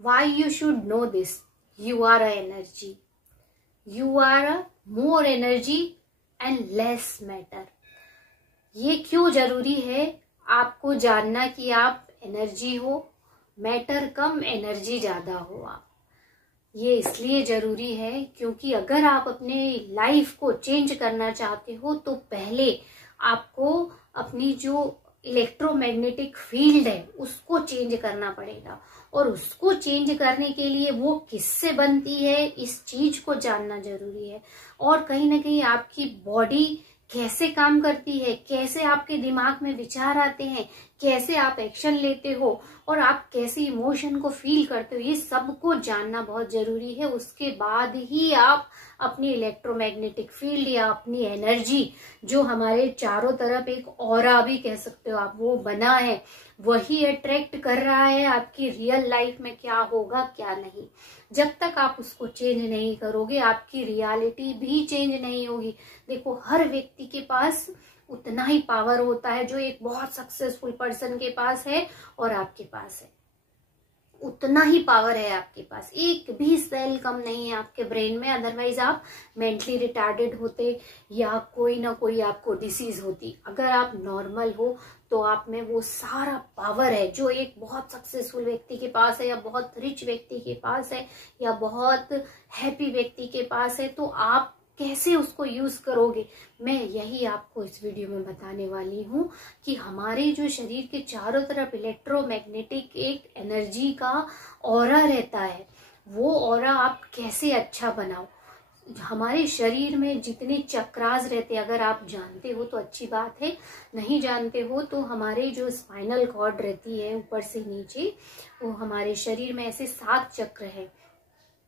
Why you should know this? You are a energy. You are a more energy and less matter. ये क्यों जरूरी है आपको जानना कि आप एनर्जी हो, मैटर कम, एनर्जी ज्यादा हो आप। ये इसलिए जरूरी है क्योंकि अगर आप अपने लाइफ को चेंज करना चाहते हो तो पहले आपको अपनी जो इलेक्ट्रोमैग्नेटिक फील्ड है उसको चेंज करना पड़ेगा, और उसको चेंज करने के लिए वो किससे बनती है इस चीज को जानना जरूरी है। और कहीं ना कहीं आपकी बॉडी कैसे काम करती है, कैसे आपके दिमाग में विचार आते हैं, कैसे आप एक्शन लेते हो और आप कैसे इमोशन को फील करते हो, ये सबको जानना बहुत जरूरी है। उसके बाद ही आप अपनी इलेक्ट्रोमैग्नेटिक फील्ड या अपनी एनर्जी जो हमारे चारों तरफ एक ऑरा भी कह सकते हो आप, वो बना है, वही अट्रैक्ट कर रहा है आपकी रियल लाइफ में क्या होगा क्या नहीं। जब तक आप उसको चेंज नहीं करोगे आपकी रियलिटी भी चेंज नहीं होगी। देखो, हर व्यक्ति के पास उतना ही पावर होता है जो एक बहुत सक्सेसफुल पर्सन के पास है और आपके पास है, उतना ही पावर है आपके पास। एक भी सेल कम नहीं है आपके ब्रेन में, अदरवाइज आप मेंटली रिटार्डेड होते या कोई ना कोई आपको डिसीज होती। अगर आप नॉर्मल हो तो आप में वो सारा पावर है जो एक बहुत सक्सेसफुल व्यक्ति के पास है या बहुत रिच व्यक्ति के पास है या बहुत हैप्पी व्यक्ति के पास है। तो आप कैसे उसको यूज करोगे, मैं यही आपको इस वीडियो में बताने वाली हूँ कि हमारे जो शरीर के चारों तरफ इलेक्ट्रोमैग्नेटिक एक एनर्जी का ऑरा रहता है, वो ऑरा आप कैसे अच्छा बनाओ। हमारे शरीर में जितने चक्रास रहते हैं, अगर आप जानते हो तो अच्छी बात है, नहीं जानते हो तो हमारे जो स्पाइनल कॉर्ड रहती है ऊपर से नीचे, वो हमारे शरीर में ऐसे 7 चक्र है।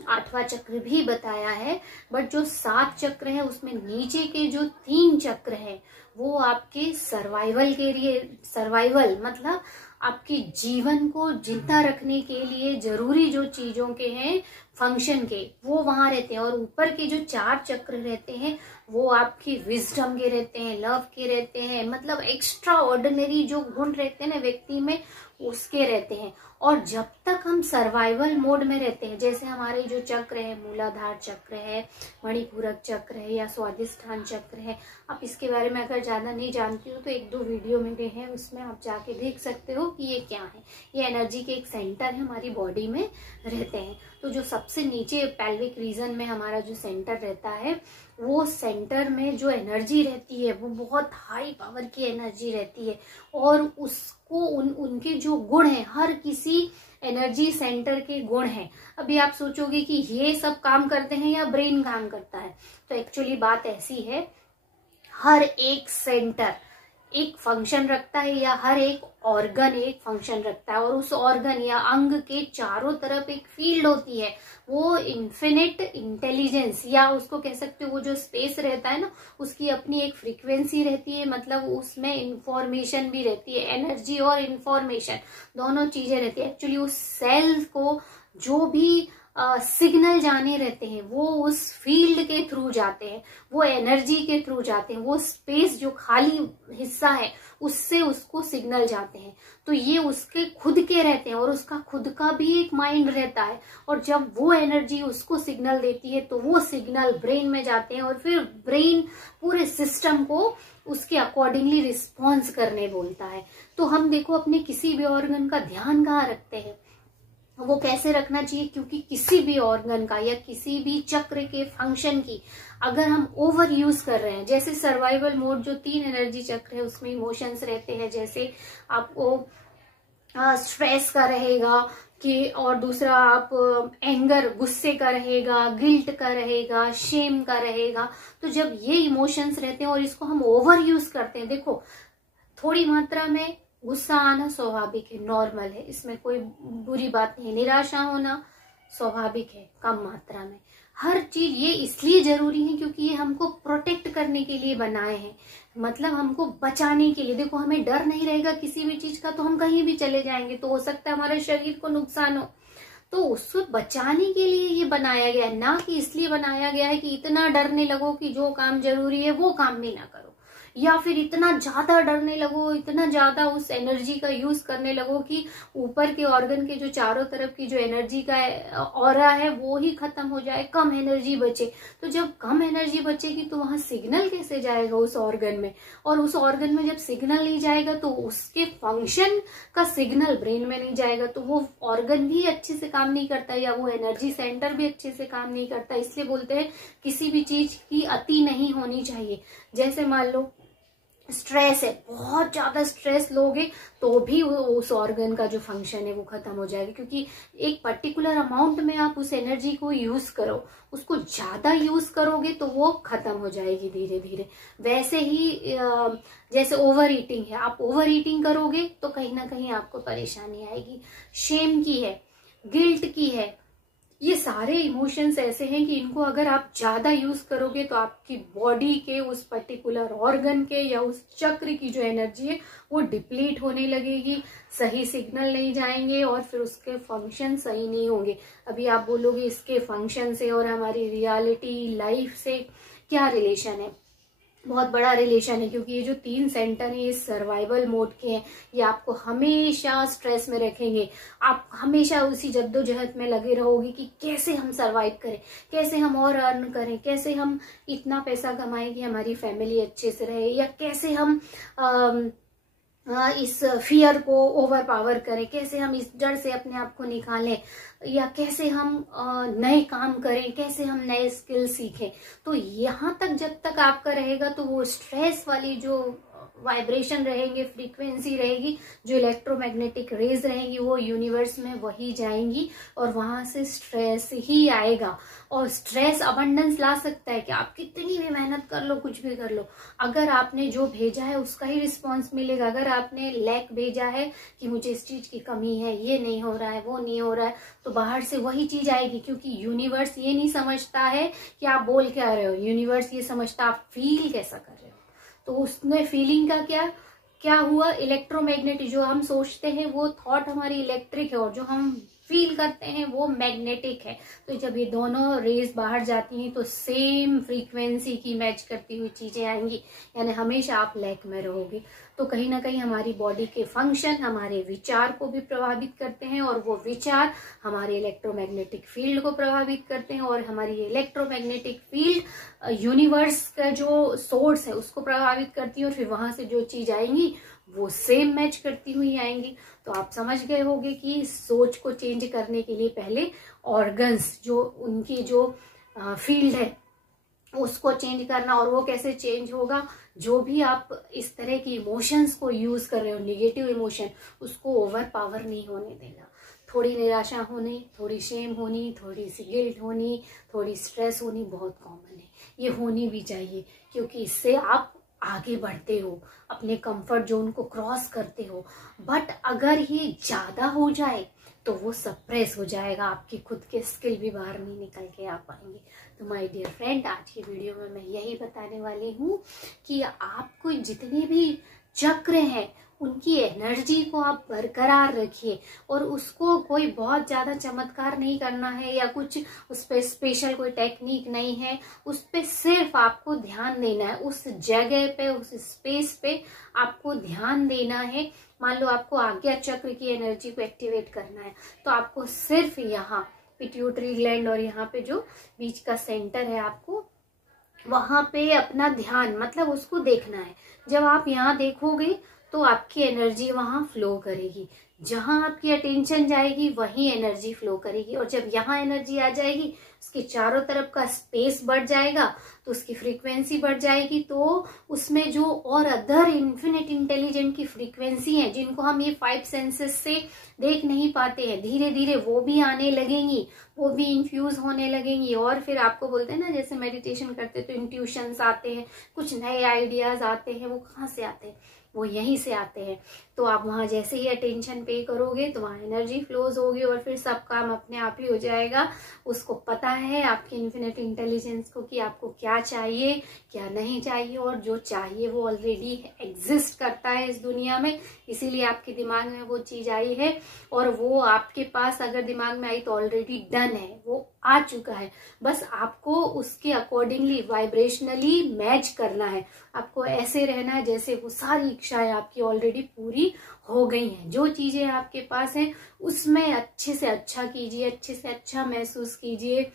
8वां चक्र भी बताया है, बट जो 7 चक्र है उसमें नीचे के जो 3 चक्र हैं वो आपके सर्वाइवल के लिए, सर्वाइवल मतलब आपके जीवन को जिंदा रखने के लिए जरूरी जो चीजों के हैं फंक्शन के, वो वहां रहते हैं। और ऊपर के जो 4 चक्र रहते हैं वो आपकी विजडम के रहते हैं, लव के रहते हैं, मतलब एक्स्ट्रा ऑर्डिनरी जो गुण रहते हैं ना व्यक्ति में, उसके रहते हैं। और जब तक हम सर्वाइवल मोड में रहते हैं, जैसे हमारे जो चक्र है, मूलाधार चक्र है, मणिपूरक चक्र है या स्वादिष्ठान चक्र है, आप इसके बारे में अगर ज्यादा नहीं जानती हो तो 1-2 वीडियो मेरे हैं, उसमें आप जाके देख सकते हो कि ये क्या है। ये एनर्जी के एक सेंटर है, हमारी बॉडी में रहते हैं। तो जो सबसे नीचे पेल्विक रीजन में हमारा जो सेंटर रहता है, वो सेंटर में जो एनर्जी रहती है वो बहुत हाई पावर की एनर्जी रहती है, और उसको उनके जो गुण हैं, हर किसी एनर्जी सेंटर के गुण हैं। अभी आप सोचोगे कि ये सब काम करते हैं या ब्रेन काम करता है, तो एक्चुअली बात ऐसी है, हर एक सेंटर एक फंक्शन रखता है या हर एक ऑर्गन एक फंक्शन रखता है, और उस ऑर्गन या अंग के चारों तरफ एक फील्ड होती है, वो इन्फिनिट इंटेलिजेंस या उसको कह सकते हो वो जो स्पेस रहता है ना, उसकी अपनी एक फ्रीक्वेंसी रहती है, मतलब उसमें इंफॉर्मेशन भी रहती है, एनर्जी और इंफॉर्मेशन दोनों चीजें रहती है। एक्चुअली उस सेल को जो भी सिग्नल जाने रहते हैं वो उस फील्ड के थ्रू जाते हैं, वो एनर्जी के थ्रू जाते हैं, वो स्पेस जो खाली हिस्सा है उससे उसको सिग्नल जाते हैं। तो ये उसके खुद के रहते हैं और उसका खुद का भी एक माइंड रहता है, और जब वो एनर्जी उसको सिग्नल देती है तो वो सिग्नल ब्रेन में जाते हैं, और फिर ब्रेन पूरे सिस्टम को उसके अकॉर्डिंगली रिस्पॉन्स करने बोलता है। तो हम देखो अपने किसी भी ऑर्गन का ध्यान कहाँ रखते हैं, वो कैसे रखना चाहिए, क्योंकि किसी भी ऑर्गन का या किसी भी चक्र के फंक्शन की अगर हम ओवर यूज कर रहे हैं, जैसे सर्वाइवल मोड जो 3 एनर्जी चक्र है उसमें इमोशंस रहते हैं, जैसे आपको स्ट्रेस का रहेगा कि, और दूसरा आप एंगर गुस्से का रहेगा, गिल्ट का रहेगा, शेम का रहेगा। तो जब ये इमोशंस रहते हैं और इसको हम ओवर यूज करते हैं, देखो थोड़ी मात्रा में गुस्सा आना स्वाभाविक है, नॉर्मल है, इसमें कोई बुरी बात नहीं। निराशा होना स्वाभाविक है, कम मात्रा में। हर चीज ये इसलिए जरूरी है क्योंकि ये हमको प्रोटेक्ट करने के लिए बनाए हैं, मतलब हमको बचाने के लिए। देखो हमें डर नहीं रहेगा किसी भी चीज का तो हम कहीं भी चले जाएंगे, तो हो सकता है हमारे शरीर को नुकसान हो, तो उसको बचाने के लिए ये बनाया गया है, ना कि इसलिए बनाया गया है कि इतना डरने लगो कि जो काम जरूरी है वो काम भी ना करो। या फिर इतना ज्यादा डरने लगो, इतना ज्यादा उस एनर्जी का यूज करने लगो कि ऊपर के ऑर्गन के जो चारों तरफ की जो एनर्जी का ऑरा है वो ही खत्म हो जाए, कम एनर्जी बचे। तो जब कम एनर्जी बचेगी तो वहां सिग्नल कैसे जाएगा उस ऑर्गन में, और उस ऑर्गन में जब सिग्नल नहीं जाएगा तो उसके फंक्शन का सिग्नल ब्रेन में नहीं जाएगा, तो वो ऑर्गन भी अच्छे से काम नहीं करता या वो एनर्जी सेंटर भी अच्छे से काम नहीं करता। इसलिए बोलते हैं किसी भी चीज की अति नहीं होनी चाहिए। जैसे मान लो स्ट्रेस है, बहुत ज्यादा स्ट्रेस लोगे तो भी उस ऑर्गन का जो फंक्शन है वो खत्म हो जाएगा, क्योंकि एक पर्टिकुलर अमाउंट में आप उस एनर्जी को यूज करो, उसको ज्यादा यूज करोगे तो वो खत्म हो जाएगी धीरे धीरे। वैसे ही जैसे ओवर ईटिंग है, आप ओवर ईटिंग करोगे तो कहीं ना कहीं आपको परेशानी आएगी। शेम की है, गिल्ट की है, ये सारे इमोशंस ऐसे हैं कि इनको अगर आप ज्यादा यूज करोगे तो आपकी बॉडी के उस पर्टिकुलर ऑर्गन के या उस चक्र की जो एनर्जी है वो डिप्लीट होने लगेगी, सही सिग्नल नहीं जाएंगे और फिर उसके फंक्शन सही नहीं होंगे। अभी आप बोलोगे इसके फंक्शन से और हमारी रियलिटी लाइफ से क्या रिलेशन है? बहुत बड़ा रिलेशन है, क्योंकि ये जो 3 सेंटर है ये सर्वाइवल मोड के हैं। ये आपको हमेशा स्ट्रेस में रखेंगे, आप हमेशा उसी जद्दोजहद में लगे रहोगे कि कैसे हम सरवाइव करें, कैसे हम और अर्न करें, कैसे हम इतना पैसा कमाएं कि हमारी फैमिली अच्छे से रहे, या कैसे हम इस फियर को ओवर पावर करें, कैसे हम इस डर से अपने आप को निकालें, या कैसे हम नए काम करें, कैसे हम नए स्किल सीखें। तो यहाँ तक जब तक आपका रहेगा तो वो स्ट्रेस वाली जो वाइब्रेशन रहेंगे, फ्रीक्वेंसी रहेगी, जो इलेक्ट्रोमैग्नेटिक रेज रहेंगी वो यूनिवर्स में वही जाएंगी और वहां से स्ट्रेस ही आएगा। और स्ट्रेस अबंडेंस ला सकता है कि आप कितनी भी मेहनत कर लो, कुछ भी कर लो, अगर आपने जो भेजा है उसका ही रिस्पॉन्स मिलेगा। अगर आपने लैक भेजा है कि मुझे इस चीज की कमी है, ये नहीं हो रहा है, वो नहीं हो रहा है, तो बाहर से वही चीज आएगी, क्योंकि यूनिवर्स ये नहीं समझता है कि आप बोल क्या रहे हो, यूनिवर्स ये समझता आप फील कैसा कर रहे हो। तो उसने फीलिंग का क्या हुआ, इलेक्ट्रोमैग्नेटिक, जो हम सोचते हैं वो थॉट हमारी इलेक्ट्रिक है और जो हम फील करते हैं वो मैग्नेटिक है। तो जब ये दोनों रेज बाहर जाती हैं तो सेम फ्रीक्वेंसी की मैच करती हुई चीजें आएंगी, यानी हमेशा आप लैक में रहोगे। तो कहीं ना कहीं हमारी बॉडी के फंक्शन हमारे विचार को भी प्रभावित करते हैं और वो विचार हमारे इलेक्ट्रोमैग्नेटिक फील्ड को प्रभावित करते हैं और हमारी इलेक्ट्रोमैग्नेटिक फील्ड यूनिवर्स का जो सोर्स है उसको प्रभावित करती है और फिर वहां से जो चीज आएंगी वो सेम मैच करती हुई आएंगी। तो आप समझ गए होंगे कि सोच को चेंज करने के लिए पहले ऑर्गन्स, जो उनकी जो फील्ड है उसको चेंज करना। और वो कैसे चेंज होगा, जो भी आप इस तरह की इमोशंस को यूज कर रहे हो, नेगेटिव इमोशन, उसको ओवर पावर नहीं होने देना। थोड़ी निराशा होनी, थोड़ी शेम होनी, थोड़ी सी गिल्ट होनी, थोड़ी स्ट्रेस होनी बहुत कॉमन है, ये होनी भी चाहिए, क्योंकि इससे आप आगे बढ़ते हो, अपने कंफर्ट जोन को क्रॉस करते हो। बट अगर ये ज्यादा हो जाए तो वो सप्रेस हो जाएगा, आपकी खुद के स्किल भी बाहर नहीं निकल के आ पाएंगे। तो माय डियर फ्रेंड, आज की वीडियो में मैं यही बताने वाली हूँ कि आपको जितने भी चक्र हैं उनकी एनर्जी को आप बरकरार रखिए और उसको कोई बहुत ज्यादा चमत्कार नहीं करना है या कुछ उस पर स्पेशल कोई टेक्निक नहीं है, उस पर सिर्फ आपको ध्यान देना है, उस जगह पे, उस स्पेस पे आपको ध्यान देना है। मान लो आपको आज्ञा चक्र की एनर्जी को एक्टिवेट करना है तो आपको सिर्फ यहाँ पिट्यूटरी ग्लैंड और यहाँ पे जो बीच का सेंटर है आपको वहां पे अपना ध्यान, मतलब उसको देखना है। जब आप यहाँ देखोगे तो आपकी एनर्जी वहां फ्लो करेगी, जहां आपकी अटेंशन जाएगी वहीं एनर्जी फ्लो करेगी। और जब यहाँ एनर्जी आ जाएगी उसके चारों तरफ का स्पेस बढ़ जाएगा तो उसकी फ्रीक्वेंसी बढ़ जाएगी, तो उसमें जो और अदर इन्फिनिट इंटेलिजेंट की फ्रीक्वेंसी है जिनको हम ये 5 सेंसेस से देख नहीं पाते हैं, धीरे धीरे वो भी आने लगेंगी, वो भी इन्फ्यूज होने लगेंगी। और फिर आपको बोलते हैं ना, जैसे मेडिटेशन करते तो इंट्यूशंस आते हैं, कुछ नए आइडियाज आते हैं, वो कहाँ से आते हैं, वो यहीं से आते हैं। तो आप वहां जैसे ही अटेंशन पे करोगे तो वहां एनर्जी फ्लोज होगी और फिर सब काम अपने आप ही हो जाएगा। उसको पता है आपके इन्फिनिट इंटेलिजेंस को कि आपको क्या चाहिए क्या नहीं चाहिए, और जो चाहिए वो ऑलरेडी एग्जिस्ट करता है इस दुनिया में, इसीलिए आपके दिमाग में वो चीज आई है। और वो आपके पास अगर दिमाग में आई तो ऑलरेडी डन है, वो आ चुका है। बस आपको उसके अकॉर्डिंगली वाइब्रेशनली मैच करना है। आपको ऐसे रहना है जैसे वो सारी इच्छाएं आपकी ऑलरेडी पूरी हो गई हैं। जो चीजें आपके पास हैं उसमें अच्छे से अच्छा कीजिए, अच्छे से अच्छा महसूस कीजिए।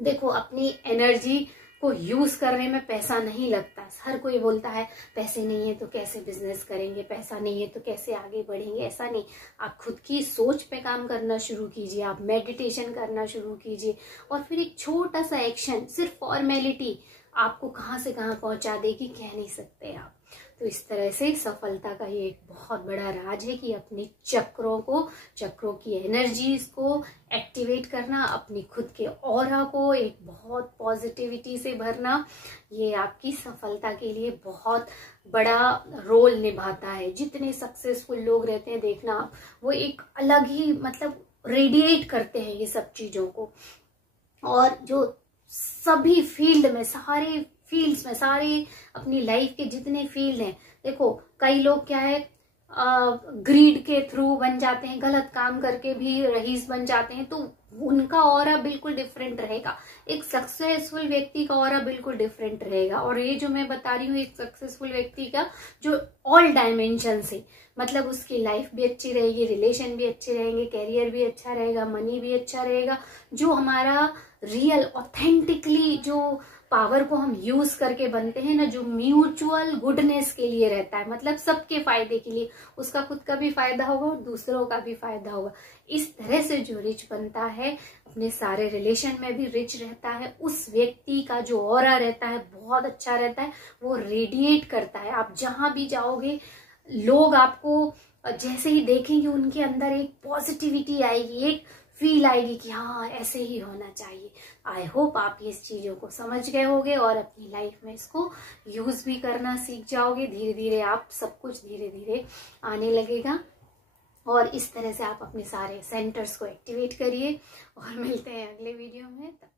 देखो, अपनी एनर्जी को यूज करने में पैसा नहीं लगता। हर कोई बोलता है पैसे नहीं है तो कैसे बिजनेस करेंगे, पैसा नहीं है तो कैसे आगे बढ़ेंगे। ऐसा नहीं, आप खुद की सोच पे काम करना शुरू कीजिए, आप मेडिटेशन करना शुरू कीजिए, और फिर एक छोटा सा एक्शन, सिर्फ फॉर्मेलिटी आपको कहाँ से कहाँ पहुंचा देगी कह नहीं सकते आप। तो इस तरह से सफलता का ये एक बहुत बड़ा राज है कि अपने चक्रों की एनर्जीज को एक्टिवेट करना, अपनी खुद के ऑरा को एक बहुत पॉजिटिविटी से भरना, ये आपकी सफलता के लिए बहुत बड़ा रोल निभाता है। जितने सक्सेसफुल लोग रहते हैं देखना आप, वो एक अलग ही मतलब रेडिएट करते हैं ये सब चीजों को। और जो सभी फील्ड में, सारे फील्ड्स में, सारे अपनी लाइफ के जितने फील्ड हैं, देखो कई लोग क्या है ग्रीड के थ्रू बन जाते हैं, गलत काम करके भी रईस बन जाते हैं, तो उनका ऑरा बिल्कुल डिफरेंट रहेगा। एक सक्सेसफुल व्यक्ति का ऑरा बिल्कुल डिफरेंट रहेगा। और ये जो मैं बता रही हूँ एक सक्सेसफुल व्यक्ति का जो ऑल डायमेंशन से, मतलब उसकी लाइफ भी अच्छी रहेगी, रिलेशन भी अच्छे रहेंगे, कैरियर भी अच्छा रहेगा, मनी भी अच्छा रहेगा। जो हमारा रियल ऑथेंटिकली जो पावर को हम यूज करके बनते हैं ना, जो म्यूचुअल गुडनेस के लिए रहता है, मतलब सबके फायदे के लिए, उसका खुद का भी फायदा होगा और दूसरों का भी फायदा होगा। इस तरह से जो रिच बनता है, अपने सारे रिलेशन में भी रिच रहता है, उस व्यक्ति का जो ऑरा रहता है बहुत अच्छा रहता है, वो रेडिएट करता है। आप जहां भी जाओगे लोग आपको जैसे ही देखेंगे उनके अंदर एक पॉजिटिविटी आएगी, एक फील आएगी कि हाँ ऐसे ही होना चाहिए। आई होप आप इस चीजों को समझ गए होंगे और अपनी लाइफ में इसको यूज भी करना सीख जाओगे। धीरे धीरे आप सब कुछ धीरे धीरे आने लगेगा और इस तरह से आप अपने सारे सेंटर्स को एक्टिवेट करिए। और मिलते हैं अगले वीडियो में। तब